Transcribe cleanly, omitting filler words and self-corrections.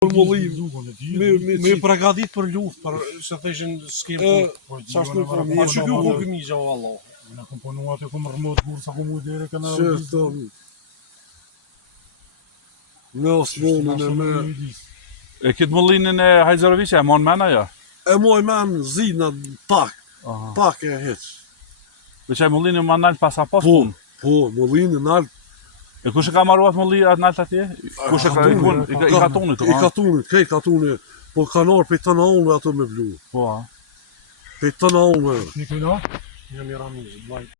Me përgatit për luftë, për se thëshin s'kem Çashtu kam po që ku gëmigja vallah. Na komponuar atë kom rrmot bursa kom u deri kana. Certo. Me Osmanën e me... E këtë mullinën e Hajzeroviqe e mon mena ja? E moj men zina pak, pak e heq. Dhe që e mullinën më naltë pas apas Po, punë? po, mullinë në altë. E kush e ka marruat mullinë atë naltë atje? Kush e ka i katunit? I katunit, kejt katunit. Po kanar për të naonve ato me blu. Po, Për të naonve. Nikëna? Jam i ramiz,